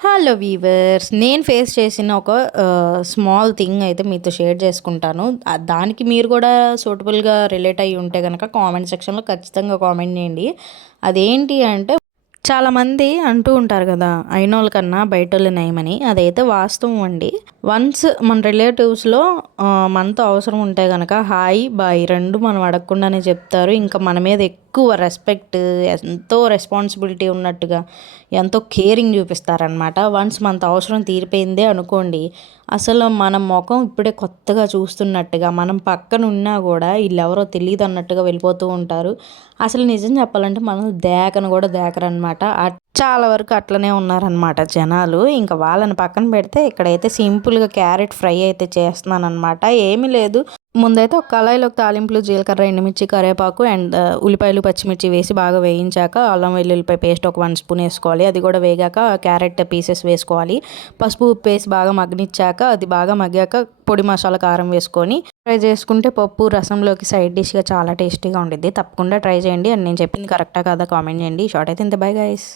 Hello weavers, నేను face చేసిన ఒక స్మాల్ థింగ్ అయితే మీతో షేర్ చేసుకుంటాను. దానికి మీరు కూడా సూటబుల్‌గా రిలేట్ అయ్యి ఉంటే గనక కామెంట్ సెక్షన్‌లో ఖచ్చితంగా కామెంట్ చేయండి. అదేంటి అంటే చాలామంది అంటూ ఉంటారు కదా! అయినోళ్ళ కన్నా బయటోళ్ళు నయమని. అదైతే వాస్తవం అండి. వన్స్ మన రిలేటివ్స్‌లో మనతో అవసరం ఉంటే గనక హాయ్, బాయ్ 2 మనం అడగకుండానే చెప్తారు. ఇంకా మన మీద ఎక్కువ రెస్పెక్ట్, ఎంతో రెస్పాన్సిబిలిటీ ఉన్నట్టుగా, ఎంతో కేరింగ్ చూపిస్తారనమాట. వన్స్ మనతో అవసరం తీరిపోయిందే అనుకోండి, అసలు మన మొఖం ఇప్పుడే కొత్తగా చూస్తున్నట్టుగా, మనం పక్కన ఉన్నా కూడా ఈళ్ళెవరో తెలీదన్నట్టుగా వెళ్ళిపోతూ ఉంటారు. అసలు నిజం చెప్పాలంటే మనల్ని దేకను కూడా దేకరనమాట. చాలా వరకు అట్లనే ఉన్నారనమాట జనాలు. ఇంక వాళ్ళని పక్కన పెడితే ఇక్కడైతే సింపుల్‌గా క్యారెట్ ఫ్రై అయితే చేస్తున్నాననమాట. ఏమీ లేదు. ముందైతే ఒక కళాయిలోకి తాలింపులు, జీలకర్ర, ఎండుమిర్చి, కరివేపాకు అండ్ ఉల్లిపాయలు, పచ్చిమిర్చి వేసి బాగా వేయించాక అల్లం వెల్లుల్లిపాయ పేస్ట్ ఒక 1 స్పూన్ వేసుకోవాలి. అది కూడా వేగాక క్యారెట్ పీసెస్ వేసుకోవాలి. పసుపు, ఉప్పు వేసి బాగా మగ్గనిచ్చాక అది బాగా మగ్గాక పొడి మసాలా కారం వేసుకొని ఫ్రై చేసుకుంటే పప్పు, రసంలోకి సైడ్ డిష్‌గా చాలా టేస్టీగా ఉండిద్ది. తప్పకుండా ట్రై చేయండి. అండ్ నేను చెప్పింది కరెక్టా కాదా కామెంట్ చేయండి. షార్ట్ అయితే ఇంతే. Bye guys.